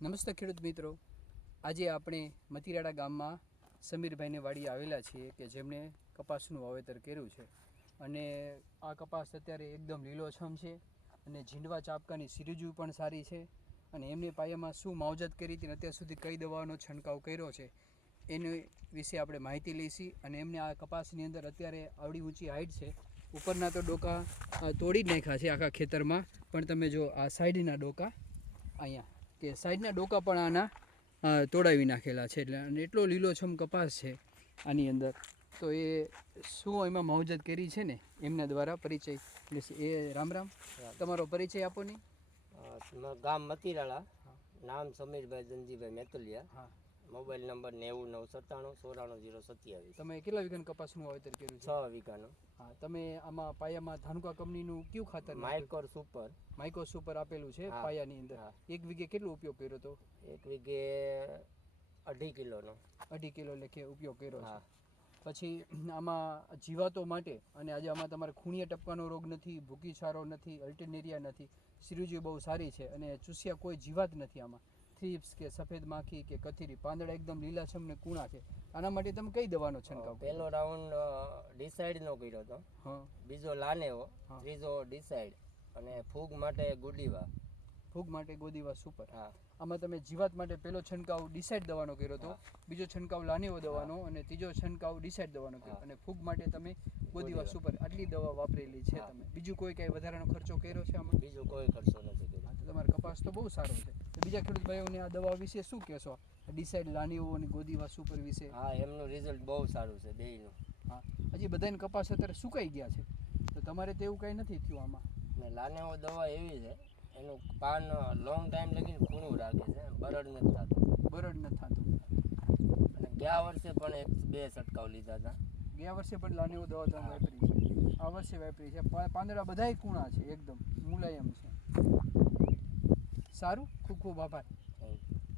નમસ્તે ખેડૂત મિત્રો, આજે આપણે મતીરાડા ગામમાં સમીરભાઈને વાડી આવેલા છીએ કે જેમણે કપાસનું વાવેતર કર્યું છે અને આ કપાસ અત્યારે એકદમ લીલોછમ છે અને ઝીંડવા ચાપકાની સિરીજુ પણ સારી છે અને એમને પાયામાં શું માવજત કરી હતી અને અત્યાર સુધી કઈ દવાનો છંટકાવ કર્યો છે એની વિશે આપણે માહિતી લઈશી અને એમને આ કપાસની અંદર અત્યારે આવડી ઊંચી હાઈટ છે. ઉપરના તો ડોકા તોડી જ નાખ્યા છે આખા ખેતરમાં, પણ તમે જો આ સાઈડના ડોકા અહીંયા કે સાઈડના ડોકા પણ આના તોડાવી નાખેલા છે. એટલે અને એટલો લીલોછમ કપાસ છે આની અંદર, તો એ શું એમાં માવજત કરી છે ને એમના દ્વારા પરિચય લેશે. એ રામ રામ, તમારો પરિચય આપો ને. ગામ મતીરાળા, નામ સમીરભાઈ ધનજીભાઈ મેતલિયા. હા, મોબાઈલ નંબર 9097944027. તમે કેટલા વીઘાનું કપાસનું વાવેતર કર્યું છે? 6 વીઘાનું. હા, તમે આમાં પાયામાં ધાનુકા કંપનીનું કયું ખાતર? માઇકો સુપર આપેલું છે પાયાની અંદર. એક વીઘે કેટલો ઉપયોગ કર્યો હતો? એક વીઘે 2.5 કિલોનો. 2.5 કિલો લેખે ઉપયોગ કર્યો છે. પછી આમાં જીવાતો માટે અને આજે આમાં તમારે ખૂણિયા ટપકાનો રોગ નથી, ભૂકી છારો નથી, અલ્ટરનેરિયા નથી, સિરુજી બહુ સારી છે અને ચૂસ્યા કોઈ જીવાત નથી આમાં. થ્રીપ્સ કે સફેદ માખી કે કથીરી, પાંદડા એકદમ લીલાછમ ને કૂણા છે. આના માટે તમે કઈ દવાનો છંટકાવ? પહેલો રાઉન્ડ ડિસાઇડનો કર્યો હતો, બીજો લાનેવો, ત્રીજો ડિસાઇડ અને ફૂગ માટે ગુડીવા. ફૂગ માટે ગોદીવા સુપર. હા, આમાં તમે જીવાત માટે પહેલો છંટકાવ ડિસાઇડ દવાનો કર્યો હતો, બીજો છંટકાવ લાનેવો દવાનો અને ત્રીજો છંટકાવ ડિસાઇડ દવાનો કર્યો અને ફૂગ માટે તમે ગોદીવા સુપર. આટલી દવા વાપરેલી છે તમે. બીજું કોઈ કઈ વધારાનો ખર્ચો કર્યો છે આમાં? બીજો કોઈ ખર્ચો નથી કર્યો. તો તમારો કપાસ તો બહુ સારો છે. તો બીજા ખેડૂત ભાઈઓને આ દવા વિશે શું કહેશો? ડિસાઇડ લાનેવો અને ગોદીવા સુપર વિશે. હા, એમનું રિઝલ્ટ બહુ સારું છે બેયનું. હા, હજી બધાને કપાસ અત્યારે સુકાઈ ગયા છે, તો તમારે તો એવું કંઈ નથી થયું આમાં? ને લાનેવો દવા એવી છે, એનું પાન લોંગ ટાઈમ લગીને ખૂણું રાખે છે, બરડ નથી થતું. બરડ નથી થતું. અને ગયા વર્ષે પણ 1-2 છંટકાવ લીધા હતા. ગયા વર્ષે પણ લાનેવો દવા તમે વાપરી છે, આ વર્ષે વાપરી છે. પાંદડા બધાય કૂણા છે, એકદમ મુલાયમ છે. સારું, ખૂબ ખૂબ આભાર.